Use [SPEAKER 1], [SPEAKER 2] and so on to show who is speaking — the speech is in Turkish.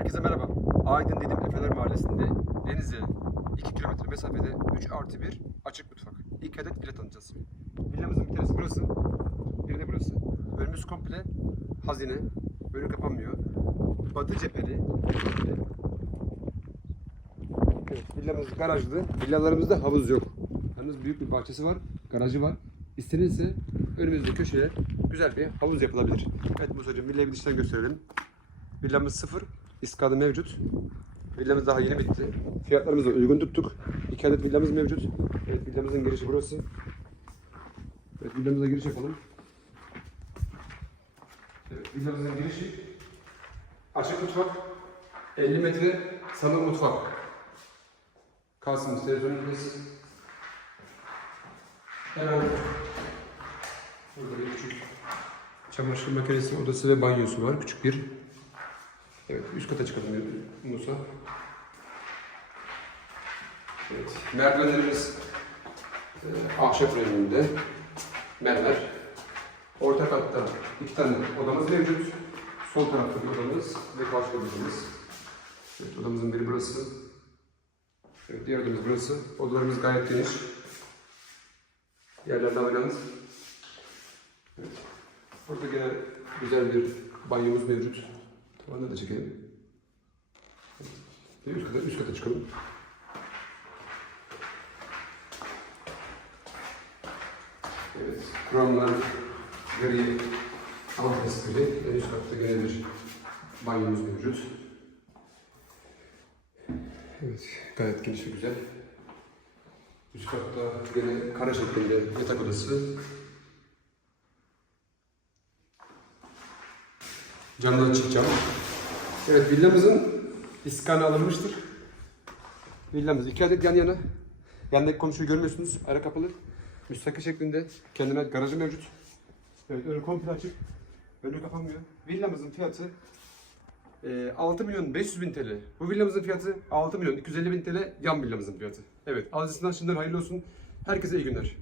[SPEAKER 1] Herkese merhaba. Aydın Dedim Efeler Mahallesi'nde denize 2 kilometre mesafede 3 artı 1 açık mutfak. İlk adet villa tanıtacağız. Villamızın bir tanesi burası. Bir de burası. Önümüz komple hazine. Önü kapanmıyor. Batı cepheli. Evet, villamız garajlı. Villalarımızda havuz yok. Yalnız büyük bir bahçesi var. Garajı var. İstenirse önümüzde köşeye güzel bir havuz yapılabilir. Evet Musa'cığım villayı bir dıştan gösterelim. Villamız sıfır. İskadı mevcut. Villamız daha yeni bitti. Fiyatlarımızı uygun tuttuk. İki adet villamız mevcut. Evet villamızın girişi burası. Evet villamıza giriş yapalım. Evet villamızın girişi açık mutfak. 50 metre salon mutfak. Kasım televizyonundayız. Hemen burada bir küçük çamaşır makinesi odası ve banyosu var. Küçük bir Evet, üst kata çıkalım Musa. Evet, merdivenlerimiz e, ahşap renginde mermer. Orta katta iki tane odamız mevcut. Sol tarafta bir odamız ve karşı odamız. Evet, odamızın biri burası. Evet, diğer odamız burası. Odalarımız gayet geniş. Yerler laminant. Evet. Burada gene güzel bir banyomuz mevcut. Tavanı da çekelim. Bir üst kata, üst kata çıkalım. Evet, kromlar, gri, amatist gri. En üst katta gene bir banyomuz mevcut. Evet, gayet geniş ve güzel. Üst katta gene kare şeklinde yatak odası. Camları açık cam. Evet villamızın iskanı alınmıştır. Villamız iki adet yan yana. Yandaki komşuyu görmüyorsunuz. Ara kapalı. Müstakil şeklinde. Kendine garajı mevcut. Evet önü komple açık. Önü kapanmıyor. Villamızın fiyatı e, 6 milyon 500 bin TL. Bu villamızın fiyatı 6 milyon 250 bin TL. Yan villamızın fiyatı. Evet alıcısından şimdiden hayırlı olsun. Herkese iyi günler.